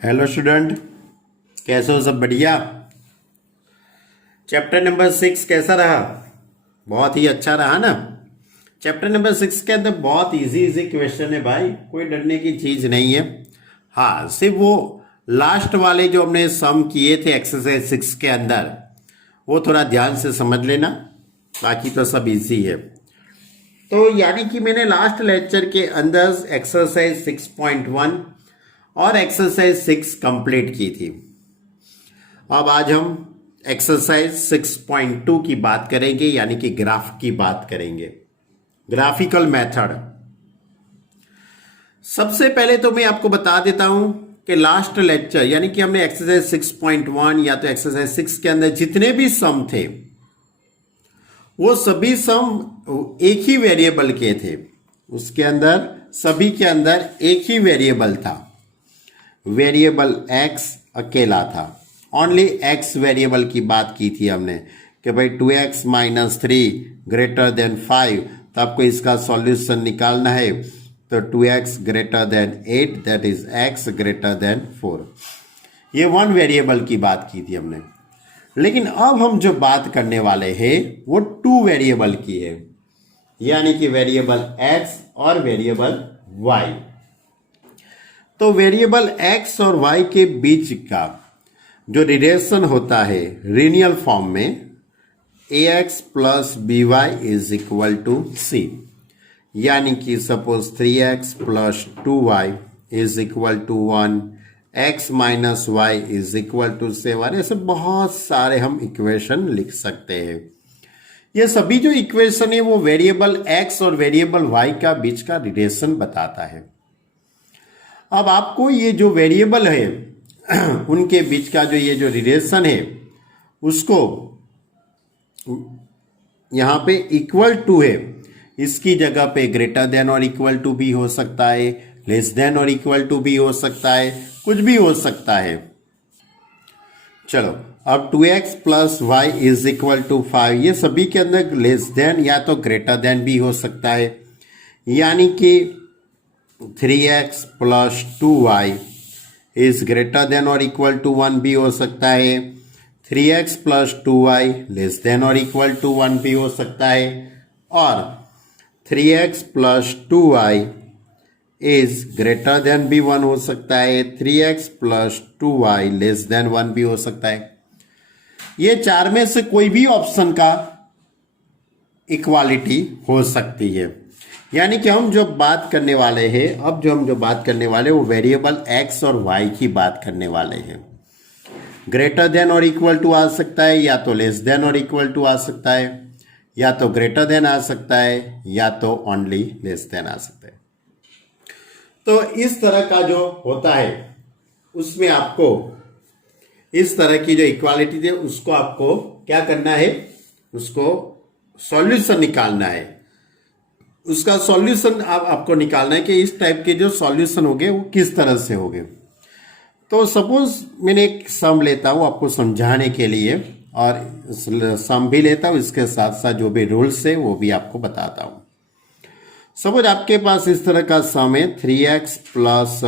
Hello student, कैसे हो? सब बढ़िया। चैप्टर नंबर 6 कैसा रहा? बहुत ही अच्छा रहा ना। चैप्टर नंबर 6 के अंदर बहुत इजी इजी क्वेश्चन है भाई, कोई डरने की चीज नहीं है। हाँ, सिर्फ वो लास्ट वाले जो हमने सम किए थे एक्सरसाइज 6 के अंदर, वो थोड़ा ध्यान से समझ लेना, बाकी तो सब इजी है। तो यानी कि मैंने लास्ट लेक्चर के अंदर एक्सरसाइज 6.1 और एक्सरसाइज 6 कंप्लीट की थी। अब आज हम एक्सरसाइज 6.2 की बात करेंगे, यानी कि ग्राफ की बात करेंगे, ग्राफिकल मेथड। सबसे पहले तो मैं आपको बता देता हूं कि लास्ट लेक्चर यानी कि हमने एक्सरसाइज 6.1 या तो एक्सरसाइज 6 के अंदर जितने भी सम थे वो सभी सम एक ही वेरिएबल के थे। उसके अंदर सभी के अंदर एक ही वेरिएबल था, वेरिएबल एक्स अकेला था। ओनली एक्स वेरिएबल की बात की थी हमने कि भाई 2x - 3 ग्रेटर देन 5, तो आपको इसका सॉल्यूशन निकालना है। तो 2x greater than 8, that is x greater then 4। ये वन वेरिएबल की बात की थी हमने। लेकिन अब हम जो बात करने वाले हैं वो टू वेरिएबल की है, यानी कि वेरिएबल x और वेरिएबल y। तो वेरिएबल x और y के बीच का जो रिलेशन होता है रीनियल फॉर्म में, ax plus by is equal to c, यानी कि suppose 3x plus 2y is equal to 1, x minus y is equal to 7। ऐसे बहुत सारे हम इक्वेशन लिख सकते हैं। ये सभी जो इक्वेशन है वो वेरिएबल x और वेरिएबल y का बीच का रिलेशन बताता है। अब आपको ये जो वेरिएबल है उनके बीच का जो ये जो रिलेशन है उसको यहां पे इक्वल टू है, इसकी जगह पे ग्रेटर देन और इक्वल टू भी हो सकता है, लेस देन और इक्वल टू भी हो सकता है, कुछ भी हो सकता है। चलो, अब 2x plus Y is equal to 5, ये सभी के अंदर लेस देन या तो ग्रेटर देन भी हो सकता है, यानी कि 3x plus 2y is greater than और इक्वल टू 1 भी हो सकता है, 3x plus 2y less than और इक्वल टू 1 भी हो सकता है, और 3x plus 2y is greater then भी 1 हो सकता है, 3x plus 2y less then 1 भी हो सकता है। ये चार में से कोई भी ऑप्शन का इक्वालिटी हो सकती है। यानी कि हम जो बात करने वाले हैं, अब जो हम जो बात करने वाले वो वेरिएबल x और y की बात करने वाले हैं। ग्रेटर देन और इक्वल टू आ सकता है, या तो लेस देन और इक्वल टू आ सकता है, या तो ग्रेटर देन आ सकता है, या तो ओनली लेस देन आ सकता है। तो इस तरह का जो होता है उसमें आपको इस तरह की जो इक्वालिटी है उसको आपको क्या करना है, उसको सॉल्यूशन निकालना है। उसका सॉल्यूशन आपको निकालना है कि इस टाइप के जो सॉल्यूशन होंगे वो किस तरह से होंगे। तो सपोज मैंने एक सम लेता हूं आपको समझाने के लिए, और सम भी लेता हूं, इसके साथ साथ जो भी रूल्स है वो भी आपको बताता हूं। सपोज आपके पास इस तरह का सम है 3x plus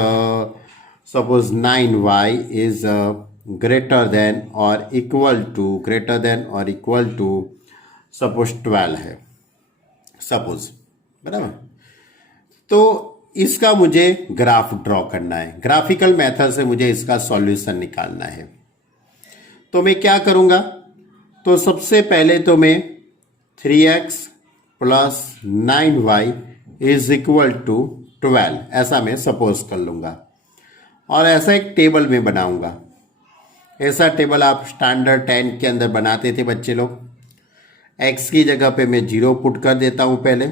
suppose 9y is greater than और इक्वल टू सपोज 12 है, सपोज, बराबर। तो इसका मुझे ग्राफ ड्रॉ करना है, ग्राफिकल मेथड से मुझे इसका सॉल्यूशन निकालना है। तो मैं क्या करूंगा, तो सबसे पहले तो मैं 3x plus 9y is equal to 12 ऐसा मैं सपोज कर लूंगा, और ऐसा एक टेबल में बनाऊंगा। ऐसा टेबल आप स्टैंडर्ड 10 के अंदर बनाते थे बच्चे लोग। x की जगह पे मैं 0 पुट कर देता हूं पहले,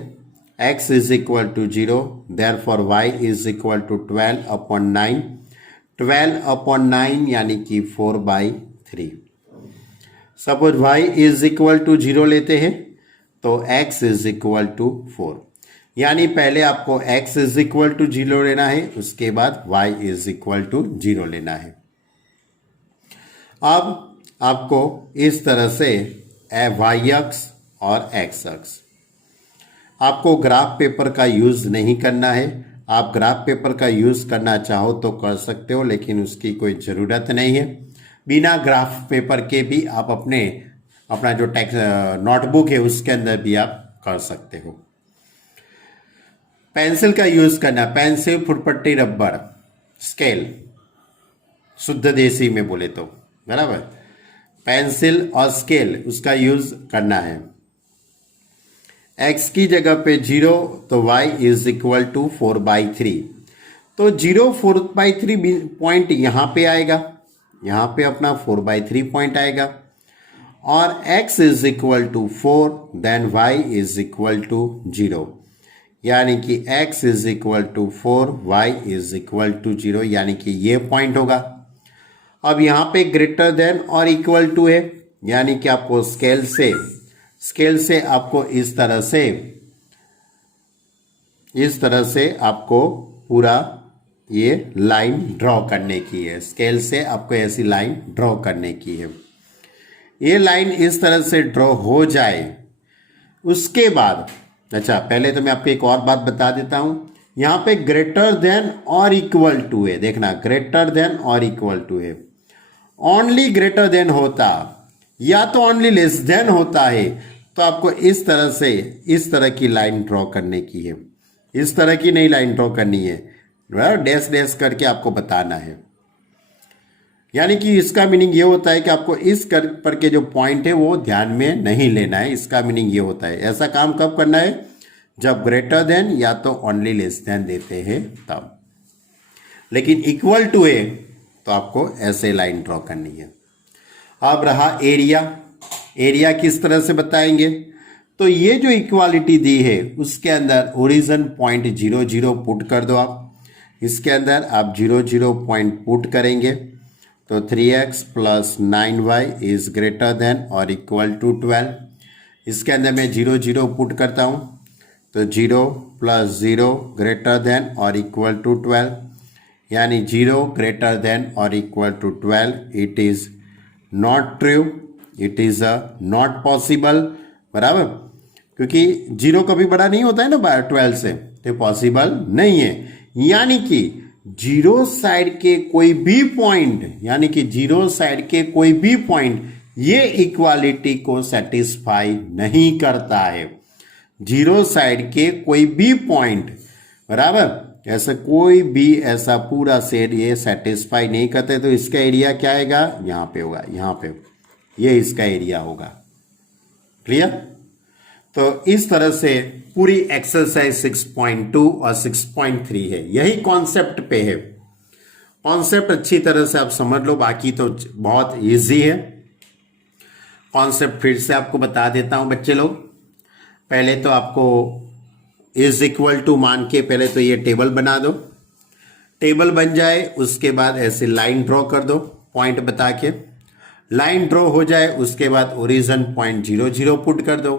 x is equal to 0, therefore y is equal to 12 upon 9, 12 upon 9 यानी कि 4/3। Suppose y is equal to 0 लेते हैं तो x इज इक्वल टू 4, यानी पहले आपको x इज इक्वल टू 0 लेना है, उसके बाद y इज इक्वल टू 0 लेना है। अब आपको इस तरह से y अक्ष और x अक्ष, आपको ग्राफ पेपर का यूज नहीं करना है, आप ग्राफ पेपर का यूज़ करना चाहो तो कर सकते हो, लेकिन उसकी कोई ज़रूरत नहीं है। बिना ग्राफ पेपर के भी आप अपना जो टेक्स्ट नोटबुक है उसके अंदर भी आप कर सकते हो। पेंसिल का यूज़ करना, पेंसिल, फुटपट्टी, रबर, स्केल, शुद्ध देसी में बोले तो, बराबर। पेंसिल और स्केल उसका यूज़ करना है। x की जगह पे 0 तो y इज इक्वल टू 4/3। तो 0 4/3 पॉइंट यहाँ पे आएगा, यहाँ पे अपना 4/3 पॉइंट आएगा, और x is equal to 4, then y is equal to 0, यानी कि x is equal to 4, y is equal to 0, यानी कि ये पॉइंट होगा। अब यहाँ पे ग्रेटर देन और इक्वल टू है, यानी कि आपको स्केल से आपको इस तरह से आपको पूरा ये लाइन ड्रॉ करने की है। स्केल से आपको ऐसी लाइन ड्रॉ करने की है। ये लाइन इस तरह से ड्रॉ हो जाए, उसके बाद अच्छा पहले तो मैं आपको एक और बात बता देता हूं। यहां पे ग्रेटर देन और इक्वल टू है, देखना ग्रेटर देन और इक्वल टू है। ओनली ग्रेटर देन होता या तो ओनली लेस देन होता है तो आपको इस तरह की लाइन ड्रॉ करने की है। इस तरह की नहीं लाइन ड्रॉ करनी है, डैश डैश करके आपको बताना है। यानी कि इसका मीनिंग ये होता है कि आपको इस कर पर के जो पॉइंट है वो ध्यान में नहीं लेना है। इसका मीनिंग ये होता है। ऐसा काम कब करना है? जब ग्रेटर देन या तो ओनली लेस देन देते हैं तब। लेकिन इक्वल टू है तो आपको ऐसे लाइन ड्रॉ करनी है। अब रहा एरिया। एरिया किस तरह से बताएंगे? तो ये जो इक्वालिटी दी है उसके अंदर ओरिजिन पॉइंट 0 0 पुट कर दो आप। इसके अंदर आप 0 0 पॉइंट पुट करेंगे तो 3x plus 9y is greater than और इक्वल टू 12। इसके अंदर मैं 0 0 पुट करता हूँ तो 0 प्लस 0 ग्रेटर देन और इक्वल टू 12, यानी 0 ग्रेटर देन और equal to 12। It is not true, it is not possible, बराबर, क्योंकि 0 कभी बड़ा नहीं होता है ना 12 से, तो पॉसिबल नहीं है। यानी कि जीरो साइड के कोई भी पॉइंट, यानी कि जीरो साइड के कोई भी पॉइंट ये इक्वालिटी को सेटिस्फाई नहीं करता है। जीरो साइड के कोई भी पॉइंट, बराबर, ऐसा कोई भी ऐसा पूरा सेट ये सेटिस्फाई नहीं करते, तो इसका एरिया क्या आएगा? यहाँ पे होगा, यहाँ पे ये इसका एरिया होगा। क्लियर? तो इस तरह से पूरी एक्सरसाइज 6.2 और 6.3 है, यही कॉन्सेप्ट पे है। कॉन्सेप्ट अच्छी तरह से आप समझ लो, बाकी तो बहुत इजी है। कॉन्सेप्ट फिर से आपको बता देता हूं बच्चे लोग। पहले तो आपको इज इक्वल टू मान के पहले तो ये टेबल बना दो। टेबल बन जाए उसके बाद ऐसे लाइन ड्रॉ कर दो पॉइंट बता के। लाइन ड्रॉ हो जाए उसके बाद ओरिजिन पॉइंट 0 0 पुट कर दो।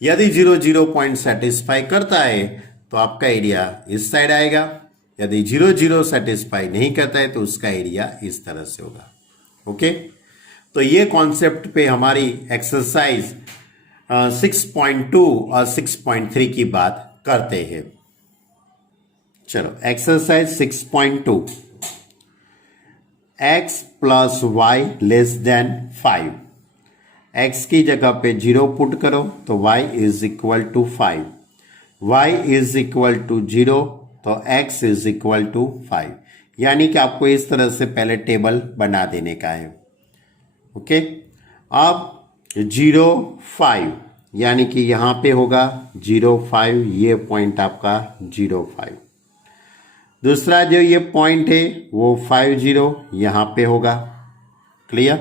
यदि 0 0 पॉइंट सेटिस्फाई करता है तो आपका एरिया इस साइड आएगा। यदि 0 0 सेटिस्फाई नहीं करता है तो उसका एरिया इस तरह से होगा। ओके, तो ये कॉन्सेप्ट पे हमारी एक्सरसाइज 6.2 और 6.3 की बात करते हैं। चलो exercise 6.2, x plus Y less than 5। x की जगह पे 0 पुट करो तो y is equal to 5, y is equal to 0 तो x इज इक्वल टू 5। यानी कि आपको इस तरह से पहले टेबल बना देने का है। ओके, अब 0 5, यानी कि यहाँ पे होगा 0 5, ये पॉइंट आपका 0 5। दूसरा जो ये पॉइंट है वो 5 0 यहाँ पे होगा। क्लियर?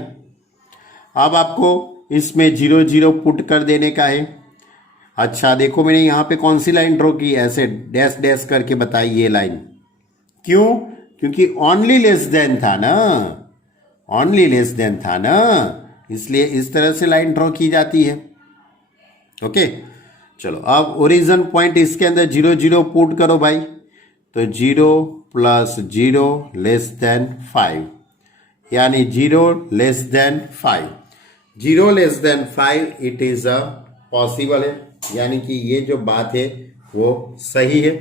अब आपको इसमें 0 0 पुट कर देने का है। अच्छा देखो मैंने यहाँ पे कौन सी लाइन ड्रॉ की, ऐसे डैश डैश करके बताई ये लाइन। क्यों? क्योंकि ओनली लेस देन था ना, ओनली लेस देन था ना, इसलिए इस तरह से लाइन ड्रॉ की जाती है। ओके, चलो अब ओरिजिन पॉइंट इसके अंदर 0 0 पुट करो भाई, तो 0 प्लस 0 लेस देन 5, यानी 0 less than 5। 0 less than 5 it is possible है, यानी कि ये जो बात है वो सही है।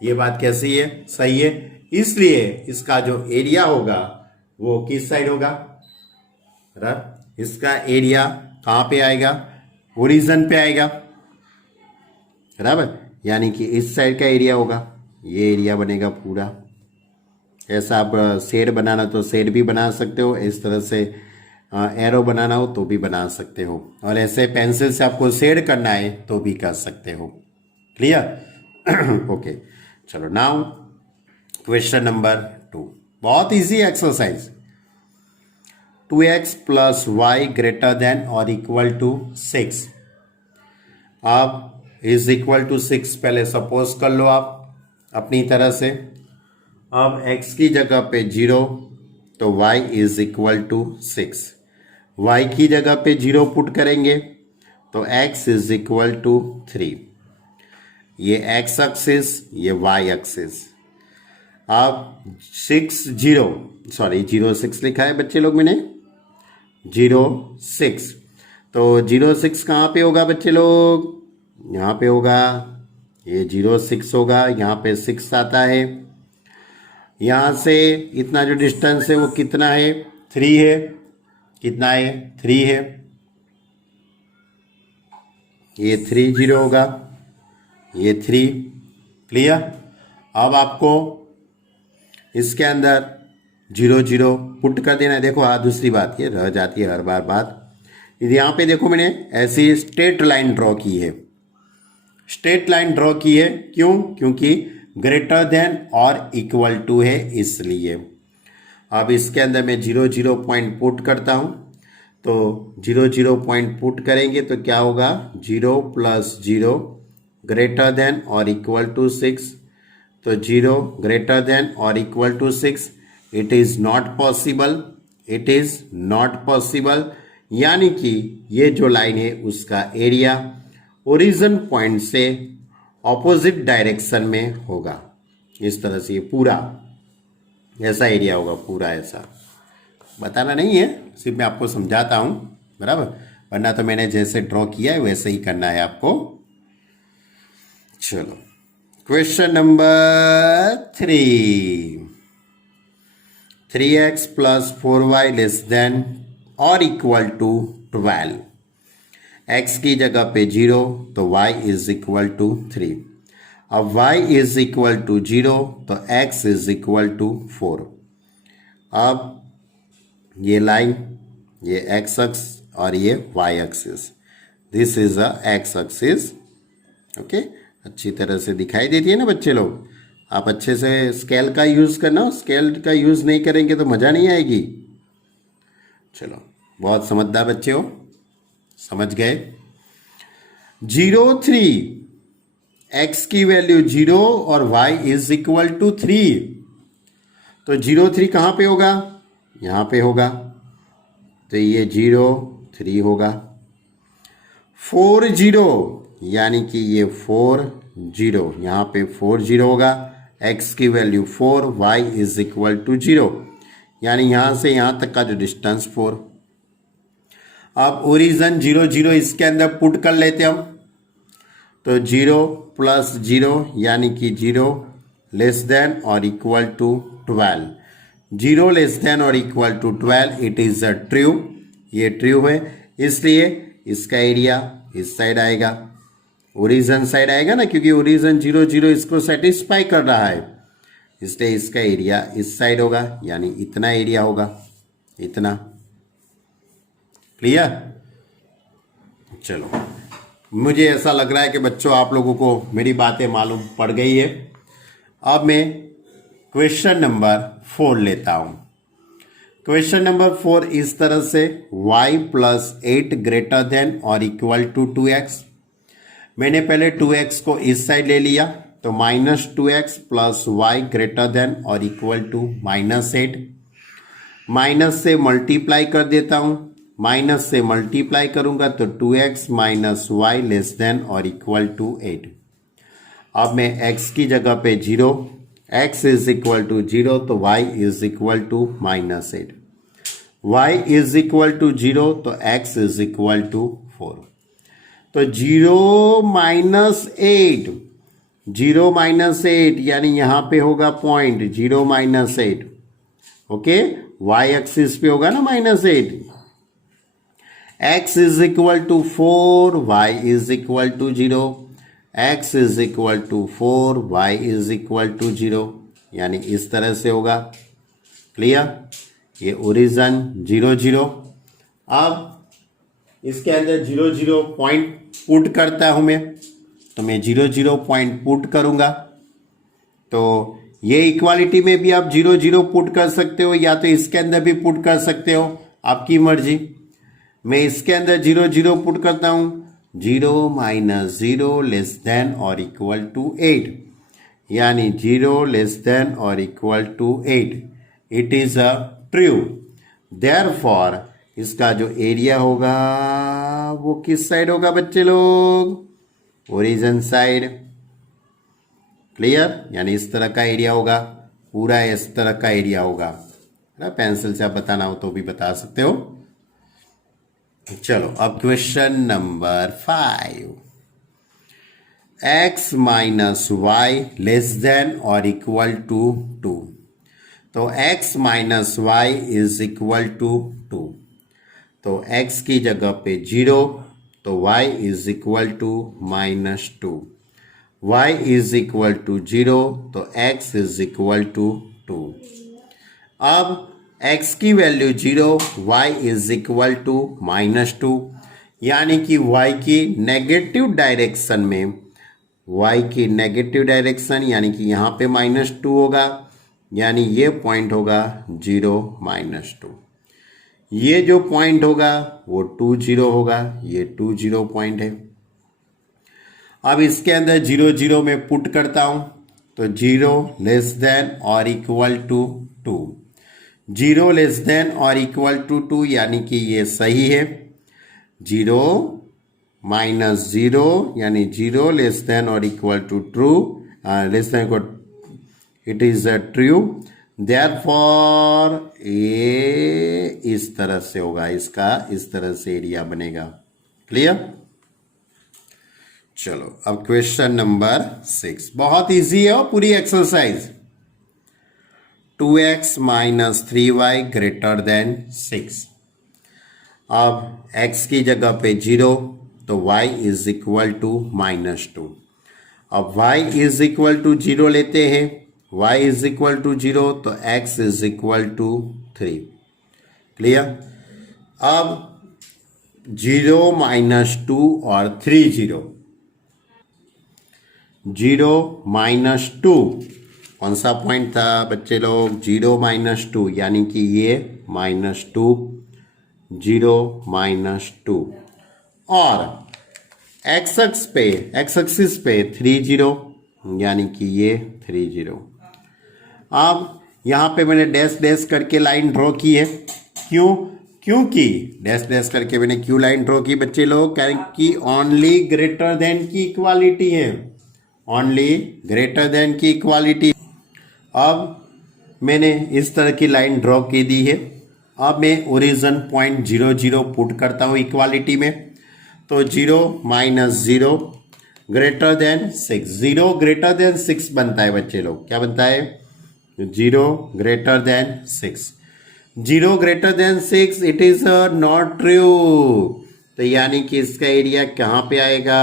ये बात कैसी है? सही है। इसलिए इसका जो एरिया होगा वो किस साइड होगा? इसका एरिया कहां पे आएगा? ओरिजिन पे आएगा, बराबर। यानी कि इस साइड का एरिया होगा, ये एरिया बनेगा पूरा। ऐसा आप शेड बनाना तो शेड भी बना सकते हो, इस तरह से एरो बनाना हो तो भी बना सकते हो, और ऐसे पेंसिल से आपको शेड करना है तो भी कर सकते हो। क्लियर? ओके, चलो नाउ क्वेश्चन नंबर 2, बहुत easy exercise. 2x plus Y greater than और इक्वल टू 6। अब इज इक्वल टू 6 पहले सपोज कर लो आप अपनी तरह से। अब x की जगह पे 0 तो y is equal to 6। y की जगह पे 0 पुट करेंगे तो x इज इक्वल टू 3। ये x एक्सिस, ये y एक्सिस। अब 06 लिखा है बच्चे लोग, मैंने 06। तो 06 कहाँ पे होगा बच्चे लोग? यहाँ पे होगा, ये 06 होगा, यहाँ पे 6 आता है। यहाँ से इतना जो डिस्टेंस है वो कितना है? 3 है। कितना है? 3 है। ये 30 होगा, ये 3। क्लियर? अब आपको इसके अंदर 0 पुट कर देना है। देखो हाँ, दूसरी बात ये रह जाती है हर बार बात। यहाँ पे देखो मैंने ऐसी स्ट्रेट लाइन ड्रॉ की है। स्ट्रेट लाइन ड्रॉ की है क्यों? क्योंकि ग्रेटर देन और इक्वल टू है, इसलिए। अब इसके अंदर मैं 0 पॉइंट पुट करता हूं, तो 0 पॉइंट पुट करेंगे तो क्या होगा? 0 प्लस 0 ग्रेटर देन और इक्वल टू 6। तो 0 ग्रेटर देन और equal to 6, it is not possible. It is not possible, यानी कि ये जो लाइन है उसका एरिया ओरिजिन पॉइंट से ऑपोजिट डायरेक्शन में होगा। इस तरह से ये पूरा ऐसा एरिया होगा, पूरा ऐसा। बताना नहीं है, सिर्फ मैं आपको समझाता हूं, बराबर। वरना तो मैंने जैसे ड्रॉ किया है वैसे ही करना है आपको। चलो question number 3। 3x plus 4y less than और इक्वल टू 12। x की जगह पे 0 तो y इज इक्वल टू 3। अब y इज इक्वल टू 0 तो x इज इक्वल टू 4। अब ये लाइन, ये x अक्स और ये y axis, this is a x axis. Okay, अच्छी तरह से दिखाई देती है ना बच्चे लोग? आप अच्छे से स्केल का यूज करना, स्केल का यूज नहीं करेंगे तो मजा नहीं आएगी। चलो, बहुत समझदार बच्चे हो, समझ गए। 0 3, x की वैल्यू 0 और y इज इक्वल टू 3। तो 0 3 कहां पे होगा? यहां पे होगा, तो ये 0 3 होगा। 4 0, यानी कि ये 4 0, यहां पे 4 0 होगा। x की value 4, y is equal to 0, यानी यहां से यहां तक का जो डिस्टेंस 4। अब ओरिजिन 0 0 इसके अंदर पुट कर लेते हम, तो 0 प्लस 0 यानी कि 0 लेस देन और इक्वल टू 12। 0 लेस देन और equal to 12, it is a true. ये ट्रू है, इसलिए इसका एरिया इस साइड आएगा, ओरिजिन साइड आएगा ना, क्योंकि ओरिजिन 0 0 इसको सेटिस्फाई कर रहा है, इसलिए इसका एरिया इस साइड होगा, यानी इतना एरिया होगा, इतना। क्लियर? चलो, मुझे ऐसा लग रहा है कि बच्चों आप लोगों को मेरी बातें मालूम पड़ गई है। अब मैं क्वेश्चन नंबर 4 लेता हूं। क्वेश्चन नंबर 4 इस तरह से, y प्लस 8 ग्रेटर देन और इक्वल टू 2x। मैंने पहले 2x को इस साइड ले लिया, तो -2x plus y greater than और इक्वल टू -8। माइनस से मल्टीप्लाई कर देता हूं, माइनस से मल्टीप्लाई करूंगा तो 2x minus Y less than और इक्वल टू 8। अब मैं x की जगह पे 0, x इज इक्वल टू 0 तो y is equal to -8। y is equal to 0 तो x इज इक्वल टू 4। तो 0 - 8 जीरो माइनस एट, यानी यहाँ पे होगा पॉइंट 0 - 8। ओके, वाई एक्सिस पे होगा ना -8। x is equal to 4, y is equal to 0। x is equal to 4, y is equal to 0, यानी इस तरह से होगा। क्लियर? ये ओरिजन 0 0। अब इसके अंदर 0 0 पॉइंट पुट करता हूं मैं, तो मैं 0 0 पॉइंट पुट करूंगा। तो ये इक्वालिटी में भी आप 0 0 पुट कर सकते हो, या तो इसके अंदर भी पुट कर सकते हो, आपकी मर्जी। मैं इसके अंदर 0 0 पुट करता हूं, 0 - 0 लेस देन और इक्वल टू 8, यानी 0 लेस देन और equal to 8। It is a true. Therefore इसका जो एरिया होगा वो किस साइड होगा बच्चे लोग? Origin side. क्लियर? यानी इस तरह का एरिया होगा, पूरा इस तरह का एरिया होगा ना। पेंसिल से आप बताना हो तो भी बता सकते हो। चलो अब question number 5। x - y less than और इक्वल टू 2। तो x - y is equal to 2। तो x की जगह पे 0, तो y is equal to -2। y is equal to 0, तो x इज इक्वल टू 2। अब x की value 0, y is equal to -2, यानी कि y की नेगेटिव डायरेक्शन में, y की नेगेटिव डायरेक्शन यानी कि यहाँ पे -2 होगा, यानी ये पॉइंट होगा 0 -2। ये जो पॉइंट होगा वो 2 0 होगा, ये 2 0 पॉइंट है। अब इसके अंदर 0 0 में पुट करता हूं, तो 0 लेस देन और इक्वल टू 2, 0 लेस देन और इक्वल टू 2, यानी कि ये सही है। 0 - 0 यानी 0 लेस देन और equal to true, less than, it is a true. Therefore ये इस तरह से होगा, इसका इस तरह से एरिया बनेगा। क्लियर? चलो अब क्वेश्चन नंबर 6, बहुत इजी है और पूरी exercise. 2x - 3y greater than 6। अब x की जगह पे 0, तो y इज इक्वल टू -2। अब y इज इक्वल टू 0 लेते हैं, y इज इक्वल टू 0, तो x is equal to 3। Clear? अब 0 - 2 और 3 0, 0 - 2 कौन सा पॉइंट था बच्चे लोग? 0 - 2, यानी कि ये -2, 0 - 2, और एक्स एक्सिस पे 3 0, यानी कि ये 3 0। अब यहाँ पे मैंने डैश डैश करके लाइन ड्रॉ की है। क्यों? क्योंकि डैश डैश करके मैंने क्यों लाइन ड्रॉ की बच्चे लोग? क्योंकि ओनली ग्रेटर देन की इक्वालिटी है, ओनली ग्रेटर देन की इक्वालिटी। अब मैंने इस तरह की लाइन ड्रॉ की दी है। अब मैं ओरिजिन पॉइंट 0 0 पुट करता हूँ इक्वालिटी में, तो 0 - 0 ग्रेटर देन 6, 0 ग्रेटर देन 6 बनता है बच्चे लोग। क्या बनता है? 0 greater then 6, 0 greater then 6, it is not true. तो यानी कि इसका एरिया कहाँ पे आएगा?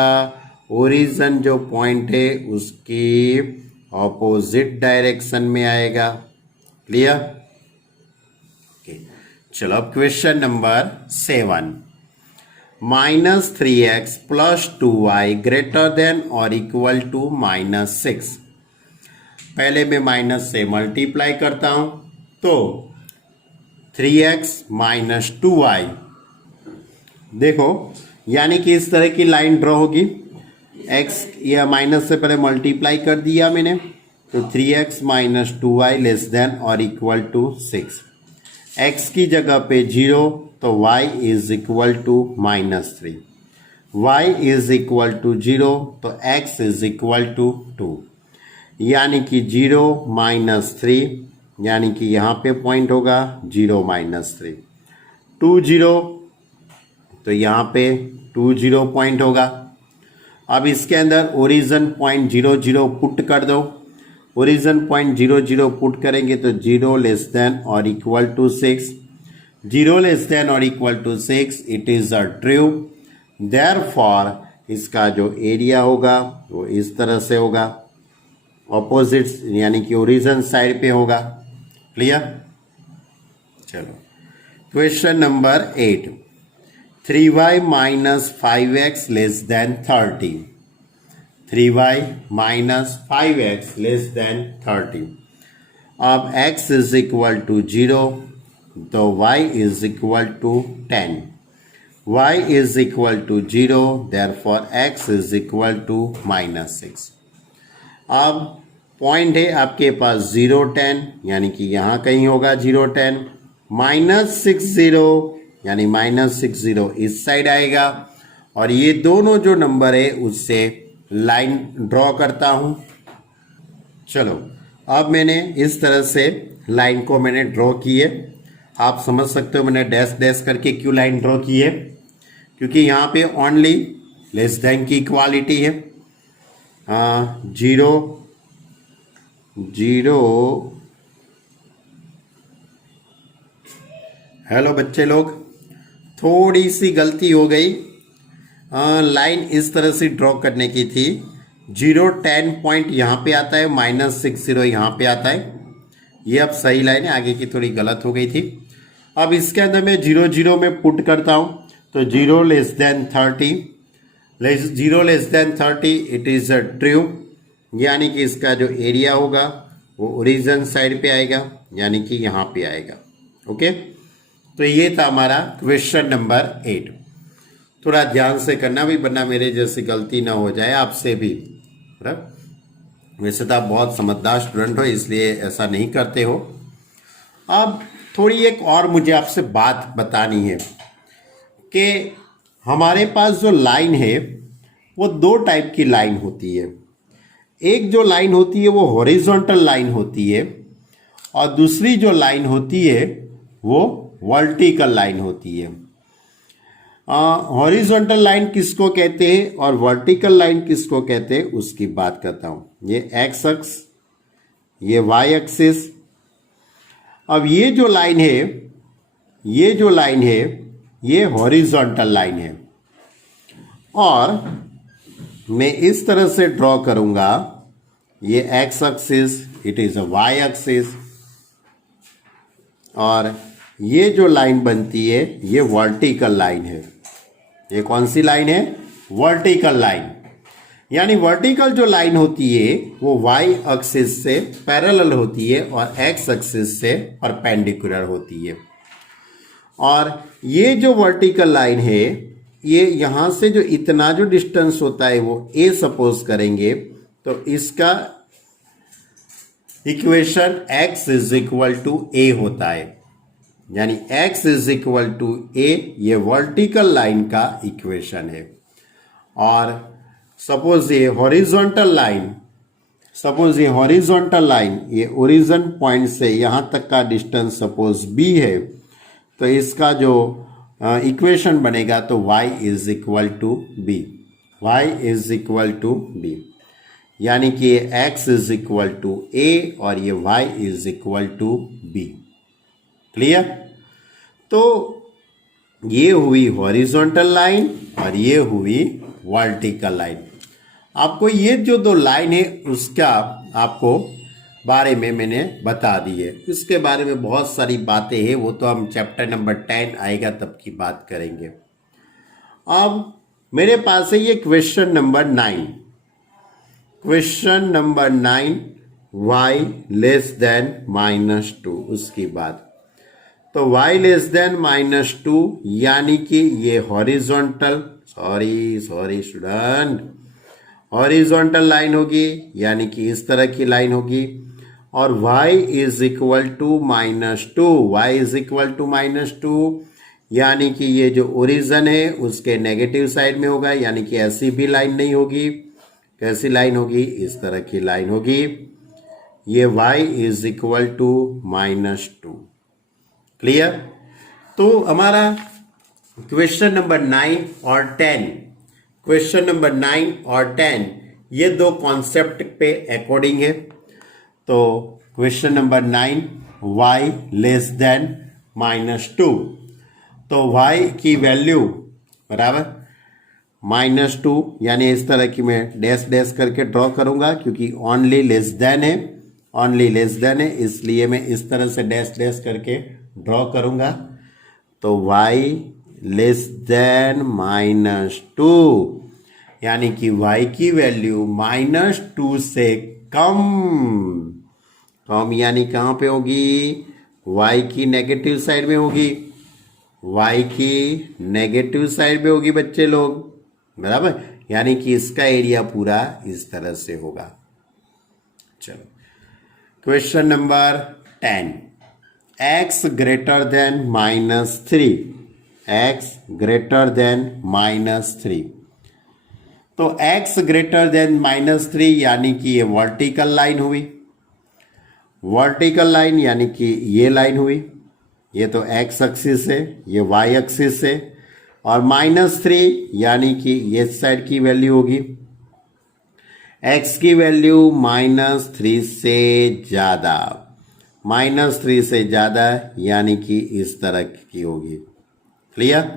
ओरिजिन जो पॉइंट है उसकी ऑपोजिट डायरेक्शन में आएगा। क्लियर? ओके, चलो अब question number 7। -3x + 2y greater than और इक्वल टू -6। पहले मैं माइनस से मल्टीप्लाई करता हूं, तो 3x - 2y, देखो यानी कि इस तरह की लाइन ड्रॉ होगी। x या माइनस से पहले मल्टीप्लाई कर दिया मैंने, तो 3x - 2y लेस देन और इक्वल टू 6। x की जगह पे 0, तो y is equal to -3, y is equal to 0, तो x इज इक्वल टू 2, यानी कि 0 - 3, यानी कि यहाँ पे पॉइंट होगा 0 - 3, 2 0, तो यहाँ पे 2 0 पॉइंट होगा। अब इसके अंदर ओरिजिन पॉइंट 00 पुट कर दो। ओरिजिन पॉइंट 00 पुट करेंगे तो 0 लेस देन और इक्वल टू 6, 0 लेस देन और equal to 6, it is a true. Therefore इसका जो एरिया होगा वो इस तरह से होगा, ऑपोजिट यानी कि ओरिजिन साइड पे होगा। क्लियर? चलो question number 8, 3y minus 5x less than 30, 3y minus 5x less than 30। अब x इज इक्वल टू 0 तो y is equal to 10, y is equal to 0, therefore x is equal to -6। अब point है आपके पास 0 10 यानी कि यहाँ कहीं होगा 0 10, -60 यानी -60 इस साइड आएगा, और ये दोनों जो नंबर है उससे लाइन ड्रॉ करता हूं। चलो अब मैंने इस तरह से लाइन को मैंने ड्रॉ की है। आप समझ सकते हो मैंने डैश डैश करके क्यों लाइन ड्रॉ की है, क्योंकि यहाँ पे ओनली लेस देन की इक्वालिटी है। 0 0। हेलो बच्चे लोग, थोड़ी सी गलती हो गई, लाइन इस तरह से ड्रॉ करने की थी। 0 10 पॉइंट यहाँ पे आता है, -60 यहाँ पे आता है। ये अब सही लाइन है, आगे की थोड़ी गलत हो गई थी। अब इसके अंदर मैं 0 0 में पुट करता हूँ तो 0 less than 30, 0 less than 30 it is a true, यानी कि इसका जो एरिया होगा वो ओरिजिन साइड पे आएगा, यानी कि यहाँ पे आएगा। ओके, तो ये था हमारा क्वेश्चन नंबर 8। थोड़ा ध्यान से करना भी, वरना मेरे जैसी गलती ना हो जाए आपसे भी। वैसे तो आप बहुत समझदार स्टूडेंट हो इसलिए ऐसा नहीं करते हो। अब थोड़ी एक और मुझे आपसे बात बतानी है कि हमारे पास जो लाइन है वो दो टाइप की लाइन होती है। एक जो लाइन होती है वो हॉरिजॉन्टल लाइन होती है, और दूसरी जो लाइन होती है वो वर्टिकल लाइन होती है। हॉरिजॉन्टल लाइन किसको कहते हैं और वर्टिकल लाइन किसको कहते हैं उसकी बात करता हूं। ये एक्स अक्स, ये वाई एक्सिस। अब ये जो लाइन है, ये जो लाइन है ये हॉरिजॉन्टल लाइन है, और मैं इस तरह से ड्रॉ करूंगा, ये x axis, it is a y axis, और ये जो लाइन बनती है ये वर्टिकल लाइन है। ये कौन सी लाइन है? Vertical line. यानी वर्टिकल जो लाइन होती है वो वाई एक्सिस से पैरेलल होती है और एक्स एक्सिस से परपेंडिकुलर होती है। और ये जो वर्टिकल लाइन है, ये यहां से जो इतना जो डिस्टेंस होता है वो ए सपोज करेंगे, तो इसका equation x is equal to A होता है। यानी x is equal to A, ये वर्टिकल लाइन का इक्वेशन है। और सपोज ये हॉरिजॉन्टल लाइन, सपोज ये हॉरिजॉन्टल लाइन, ये ओरिजिन पॉइंट से यहां तक का डिस्टेंस सपोज b है, तो इसका जो इक्वेशन बनेगा तो y is equal to B, y is equal to B. यानी कि ये x is equal to A और ये y is equal to B. Clear? तो ये हुई हॉरिजॉन्टल लाइन और ये हुई वर्टिकल लाइन। आपको ये जो दो लाइन है उसका आपको बारे में मैंने बता दी है। इसके बारे में बहुत सारी बातें हैं, वो तो हम चैप्टर नंबर 10 आएगा तब की बात करेंगे। अब मेरे पास है ये question number 9। Question number 9, y less then -2, उसकी बात। तो y लेस देन -2 यानी कि ये horizontal, sorry student, horizontal line होगी, यानी कि इस तरह की लाइन होगी। और y is equal to -2, y is equal to -2, यानी कि ये जो ओरिजिन है उसके नेगेटिव साइड में होगा, यानी कि ऐसी भी लाइन नहीं होगी। कैसी लाइन होगी? इस तरह की लाइन होगी। ये y is equal to -2। Clear? तो हमारा क्वेश्चन नंबर 9 और 10 क्वेश्चन नंबर 9 और 10 ये दो कॉन्सेप्ट पे अकॉर्डिंग है। तो question number 9 y less then -2, तो y की वैल्यू बराबर -2, यानी इस तरह की मैं डैश डैश करके ड्रॉ करूंगा क्योंकि ओनली लेस देन है, ओनली लेस देन है, इसलिए मैं इस तरह से डैश डैश करके ड्रॉ करूंगा। तो y लेस देन -2, यानी कि y की वैल्यू -2 से कम, कम यानी कहाँ पे होगी, y की नेगेटिव साइड में होगी, y की नेगेटिव साइड में होगी बच्चे लोग, बराबर। यानी कि इसका एरिया पूरा इस तरह से होगा। चलो question number 10, x greater then -3, x greater then -3, तो x ग्रेटर देन -3 यानी कि ये वर्टिकल लाइन हुई, वर्टिकल लाइन यानी कि ये लाइन हुई, ये तो x एक्सिस है, ये y एक्सिस है, और -3 यानी कि ये साइड की वैल्यू होगी, x की वैल्यू -3 से ज्यादा, -3 से ज्यादा यानी कि इस तरह की होगी। क्लियर?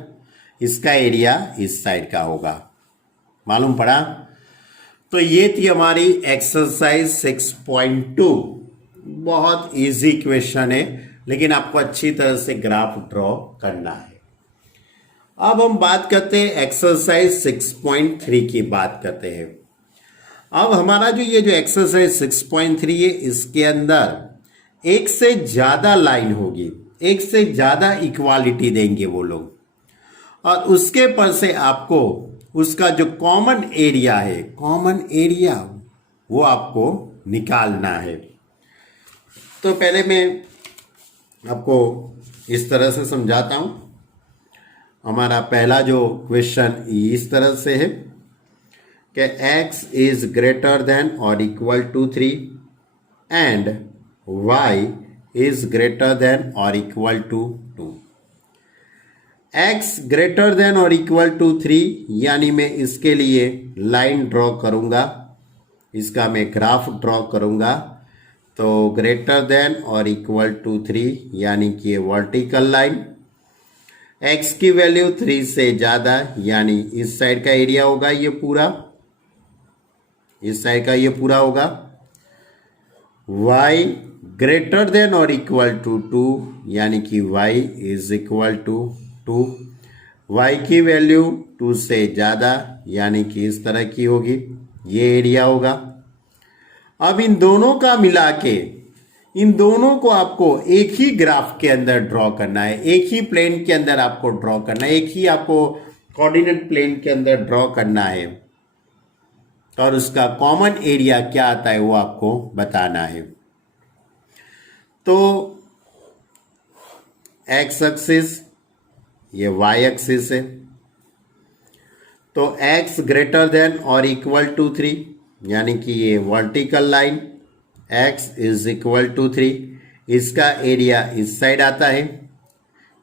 इसका एरिया इस साइड का होगा, मालूम पड़ा। तो ये थी हमारी एक्सरसाइज 6.2। बहुत इजी क्वेश्चन है, लेकिन आपको अच्छी तरह से ग्राफ ड्रॉ करना है। अब हम बात करते हैं एक्सरसाइज 6.3 की बात करते हैं। अब हमारा जो ये जो एक्सरसाइज 6.3 है, इसके अंदर एक से ज्यादा लाइन होगी, एक से ज्यादा इक्वालिटी देंगे वो लोग, और उसके पर से आपको उसका जो कॉमन एरिया है, कॉमन एरिया वो आपको निकालना है। तो पहले मैं आपको इस तरह से समझाता हूं। हमारा पहला जो क्वेश्चन इस तरह से है कि x इज ग्रेटर देन और equal to 3 and y is greater than और equal to 2। x greater than और इक्वल टू 3 यानी मैं इसके लिए लाइन ड्रॉ करूंगा, इसका मैं ग्राफ ड्रॉ करूंगा। तो ग्रेटर देन और इक्वल टू 3 यानी कि ये वर्टिकल लाइन, x की वैल्यू 3 से ज्यादा यानी इस साइड का एरिया होगा ये पूरा, इस साइड का ये पूरा होगा। y ग्रेटर देन और इक्वल टू 2 यानी कि y is equal to 2, y की वैल्यू 2 से ज्यादा यानी कि इस तरह की होगी, ये एरिया होगा। अब इन दोनों का मिला के, इन दोनों को आपको एक ही ग्राफ के अंदर ड्रॉ करना है, एक ही प्लेन के अंदर आपको ड्रॉ करना है, एक ही आपको कोऑर्डिनेट प्लेन के अंदर ड्रॉ करना है, और उसका कॉमन एरिया क्या आता है वो आपको बताना है। तो x एक्सिस, ये y एक्सिस है, तो x ग्रेटर देन और इक्वल टू 3 यानी कि ये vertical line x is equal to 3, इसका एरिया इस साइड आता है,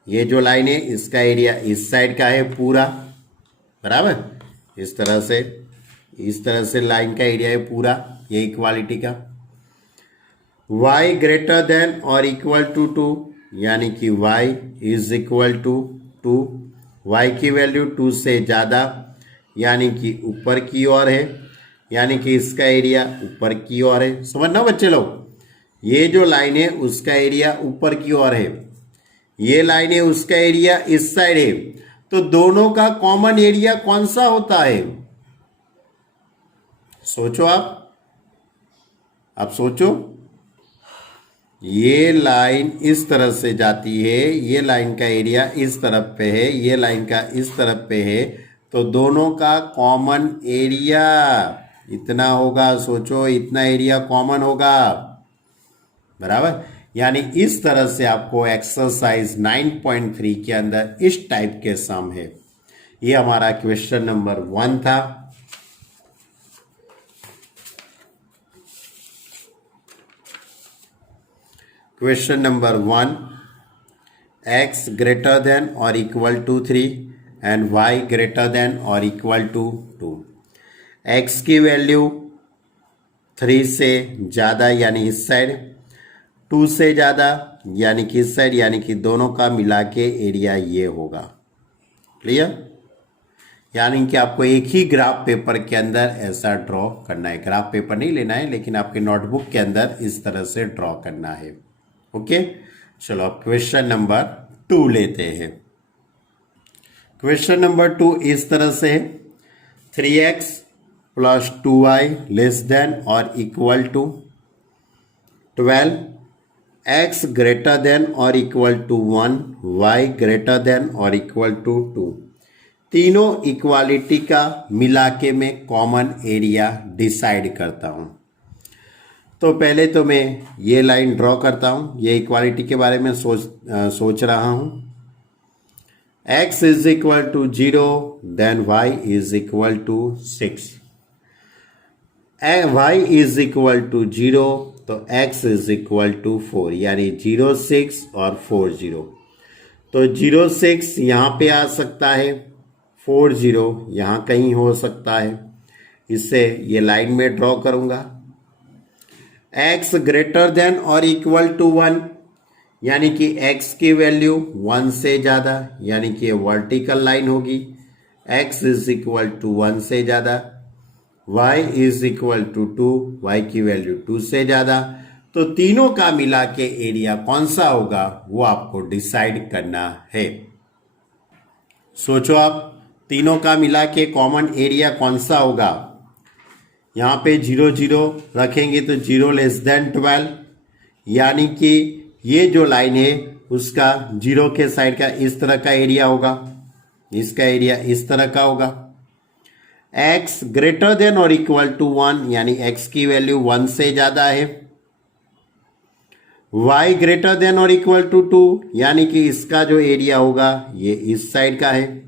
ये जो लाइन है इसका एरिया इस साइड का है पूरा, बराबर। इस तरह से लाइन का एरिया है पूरा, ये इक्वालिटी का। y ग्रेटर देन और इक्वल टू 2 यानी कि y is equal to 2, y की वैल्यू 2 से ज़्यादा यानी कि ऊपर की ओर है, यानी कि इसका एरिया ऊपर की ओर है। समझना बच्चे लोग, ये जो लाइन है उसका एरिया ऊपर की ओर है, ये लाइन है उसका एरिया इस साइड है, तो दोनों का कॉमन एरिया कौन सा होता है? सोचो आप सोचो। ये लाइन इस तरफ से जाती है, ये लाइन का एरिया इस तरफ पे है, ये लाइन का इस तरफ पे है, तो दोनों का कॉमन एरिया इतना होगा। सोचो, इतना एरिया कॉमन होगा, बराबर। यानी इस तरह से आपको एक्सरसाइज 9.3 के अंदर इस टाइप के सम है। ये हमारा क्वेश्चन नंबर 1 था। Question number 1, x greater than और equal to 3 and Y greater than और इक्वल टू 2। एक्स की वैल्यू 3 से ज़्यादा यानी इस साइड, 2 से ज़्यादा यानी कि इस साइड, यानी कि दोनों का मिला के एरिया ये होगा। क्लियर? यानी कि आपको एक ही ग्राफ पेपर के अंदर ऐसा ड्रॉ करना है। ग्राफ पेपर नहीं लेना है, लेकिन आपके नोटबुक के अंदर इस तरह से ड्रॉ करना है। ओके, चलो अब क्वेश्चन नंबर 2 लेते हैं। क्वेश्चन नंबर 2 इस तरह से है, 3x plus 2y less than और equal to 12, x greater than और equal to 1, y greater than और इक्वल टू 2। तीनों इक्वालिटी का मिला के मैं कॉमन एरिया डिसाइड करता हूं। तो पहले तो मैं ये लाइन ड्रॉ करता हूं, ये इक्वालिटी के बारे में सोच रहा हूं। x is equal to 0, then y is equal to 6, y is equal to 0, तो x इज इक्वल टू 4, यानी 0 6 और 4 0। तो 0 6 यहाँ पे आ सकता है, 4 0 यहाँ कहीं हो सकता है। इससे ये लाइन में ड्रॉ करूँगा। x ग्रेटर देन और इक्वल टू 1, यानी कि x की वैल्यू 1 से ज़्यादा, यानी कि वर्टिकल लाइन होगी। x इज इक्वल टू 1 से ज़्यादा, y is equal to 2, y की वैल्यू 2 से ज़्यादा। तो तीनों का मिला के एरिया कौन सा होगा वो आपको डिसाइड करना है। सोचो आप, तीनों का मिला के कॉमन एरिया कौन सा होगा। यहाँ पे 0 0 रखेंगे तो 0 लेस देन 12, यानी कि ये जो लाइन है उसका 0 के साइड का इस तरह का एरिया होगा, इसका एरिया इस तरह का होगा। x ग्रेटर देन और इक्वल टू 1, यानी x की वैल्यू 1 से ज़्यादा है। y ग्रेटर देन और इक्वल टू 2, यानी कि इसका जो एरिया होगा ये इस साइड का है।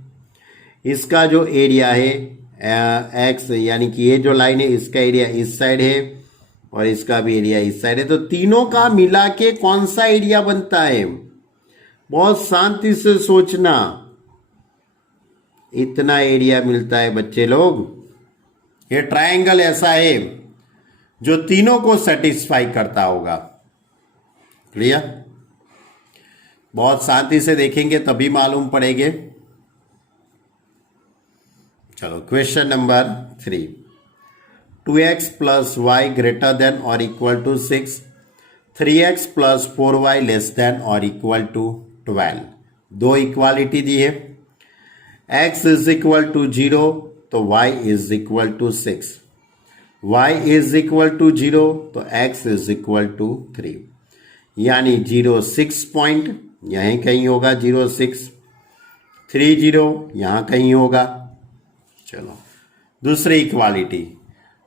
इसका जो एरिया है x, यानी कि ये जो लाइन है इसका एरिया इस साइड है और इसका भी एरिया इस साइड है। तो तीनों का मिला के कौन सा एरिया बनता है, बहुत शांति से सोचना। इतना एरिया मिलता है बच्चे लोग। ये ट्रायंगल ऐसा है जो तीनों को सेटिस्फाई करता होगा। क्लियर? बहुत शांति से देखेंगे तभी मालूम पड़ेंगे। चलो question number 3, 2x plus Y greater than और equal to 6, 3x plus 4y less than और इक्वल टू 12। दो इक्वालिटी दी है। x इज इक्वल टू 0, तो y is equal to 6, y is equal to 0, तो x इज इक्वल टू 3, यानी 0 6 point यहीं कहीं होगा, 0 6 3 0 यहाँ कहीं होगा। चलो दूसरी equality,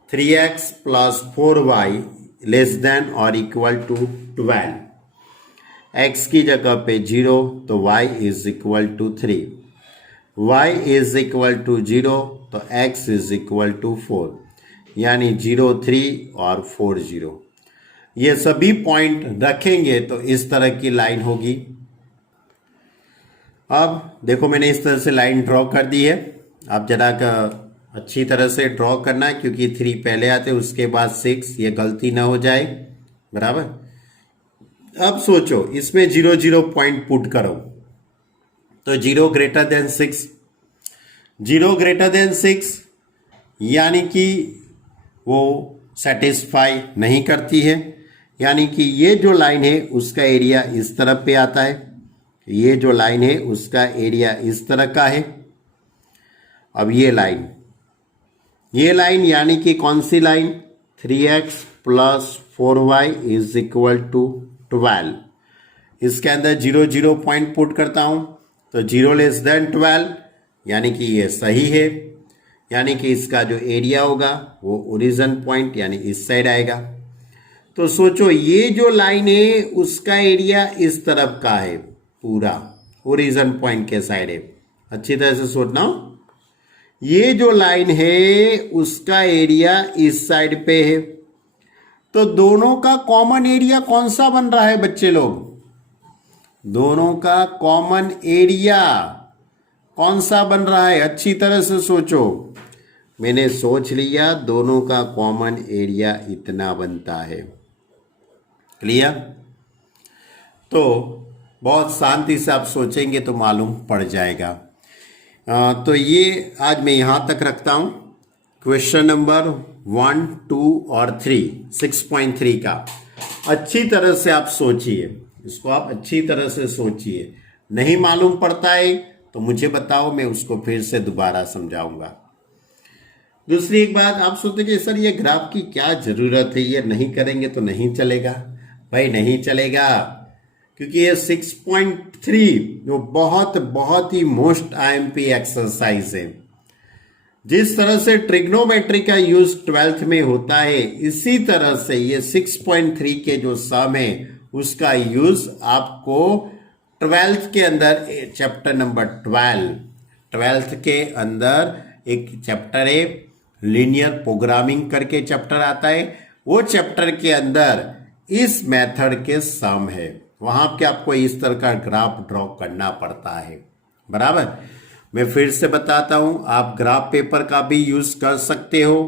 3x plus 4y less than और इक्वल टू 12, x की जगह पे 0, तो y is equal to 3, y is equal to 0, तो x इज इक्वल टू 4, यानी 0 3 और 4 0। ये सभी पॉइंट रखेंगे तो इस तरह की लाइन होगी। अब देखो मैंने इस तरह से लाइन ड्रॉ कर दी है। आप जरा अच्छी तरह से ड्रॉ करना है, क्योंकि 3 पहले आते उसके बाद 6, ये गलती ना हो जाए। बराबर। अब सोचो इसमें 0 0 पॉइंट पुट करो, तो 0 ग्रेटर देन 6, 0 ग्रेटर देन 6 यानी कि वो सेटिस्फाई नहीं करती है, यानी कि ये जो लाइन है उसका एरिया इस तरफ पे आता है, ये जो लाइन है उसका एरिया इस तरह का है। अब ये लाइन यानी कि कौन सी line, 3x plus 4y is equal to 12। इसके अंदर 0 0 पॉइंट पुट करता हूं, तो 0 लेस देन 12, यानी कि ये सही है, यानी कि इसका जो एरिया होगा वो ओरिजिन पॉइंट यानी इस साइड आएगा। तो सोचो ये जो लाइन है उसका एरिया इस तरफ का है, पूरा ओरिजिन पॉइंट के साइड है। अच्छी तरह से सोचना, ये जो लाइन है उसका एरिया इस साइड पे है। तो दोनों का कॉमन एरिया कौन सा बन रहा है बच्चे लोग, दोनों का कॉमन एरिया कौन सा बन रहा है, अच्छी तरह से सोचो। मैंने सोच लिया, दोनों का कॉमन एरिया इतना बनता है। क्लियर? तो बहुत शांति से आप सोचेंगे तो मालूम पड़ जाएगा। तो ये आज मैं यहाँ तक रखता हूँ। क्वेश्चन नंबर 1, 2 और 3 6.3 का अच्छी तरह से आप सोचिए, इसको आप अच्छी तरह से सोचिए। नहीं मालूम पड़ता है तो मुझे बताओ, मैं उसको फिर से दोबारा समझाऊंगा। दूसरी एक बात, आप सोचते कि सर ये ग्राफ की क्या जरूरत है, ये नहीं करेंगे तो नहीं चलेगा। भाई नहीं चलेगा, क्योंकि ये 6.3 जो बहुत बहुत ही मोस्ट आईएमपी एक्सरसाइज है। जिस तरह से ट्रिग्नोमेट्री का यूज 12th में होता है, इसी तरह से ये 6.3 के जो सम है उसका यूज आपको 12th के अंदर चैप्टर नंबर 12th के अंदर एक चैप्टर है लीनियर प्रोग्रामिंग करके चैप्टर आता है। वो चैप्टर के अंदर इस मेथड के सम है, वहां पे आपको इस तरह का ग्राफ ड्रॉ करना पड़ता है। बराबर? मैं फिर से बताता हूं, आप ग्राफ पेपर का भी यूज कर सकते हो,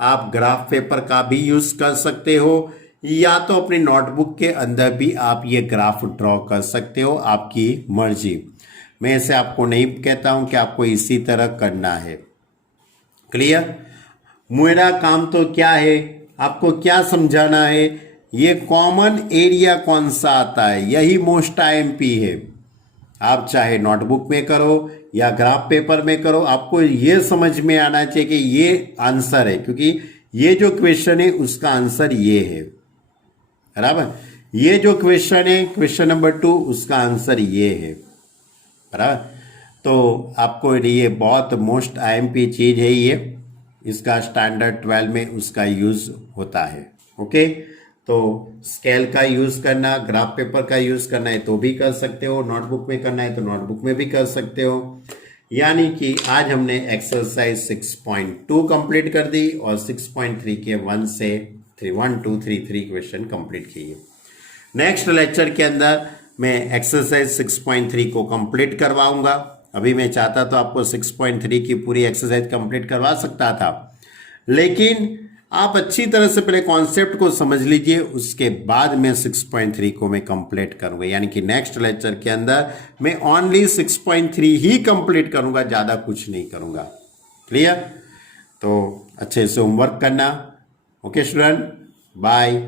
आप ग्राफ पेपर का भी यूज कर सकते हो, या तो अपनी नोटबुक के अंदर भी आप ये ग्राफ ड्रॉ कर सकते हो, आपकी मर्जी। मैं इसे आपको नहीं कहता हूं कि आपको इसी तरह करना है। क्लियर? मेरा काम तो क्या है, आपको क्या समझाना है, ये कॉमन एरिया कौन सा आता है, यही मोस्ट आईएमपी है। आप चाहे नोटबुक में करो या ग्राफ पेपर में करो, आपको ये समझ में आना चाहिए कि ये आंसर है, क्योंकि ये जो क्वेश्चन है उसका आंसर ये है। बराबर? ये जो क्वेश्चन है क्वेश्चन नंबर 2, उसका आंसर ये है। बराबर? तो आपको ये बहुत मोस्ट आईएमपी चीज है, ये इसका स्टैंडर्ड 12 में उसका यूज होता है। ओके, तो स्केल का यूज करना, ग्राफ पेपर का यूज करना है तो भी कर सकते हो, नोटबुक में करना है तो नोटबुक में भी कर सकते हो। यानी कि आज हमने एक्सरसाइज 6.2 कंप्लीट कर दी और 6.3 के 1 से 1, 2, 3 क्वेश्चन कंप्लीट किए। नेक्स्ट लेक्चर के अंदर मैं एक्सरसाइज 6.3 को कंप्लीट करवाऊंगा। अभी मैं चाहता तो आपको 6.3 की पूरी एक्सरसाइज कंप्लीट करवा सकता था, लेकिन आप अच्छी तरह से पहले कॉन्सेप्ट को समझ लीजिए, उसके बाद मैं 6.3 को मैं कंप्लीट करूंगा। यानी कि नेक्स्ट लेक्चर के अंदर मैं ओनली 6.3 ही कंप्लीट करूंगा, ज्यादा कुछ नहीं करूंगा। क्लियर? तो अच्छे से होमवर्क करना। Okay student, bye.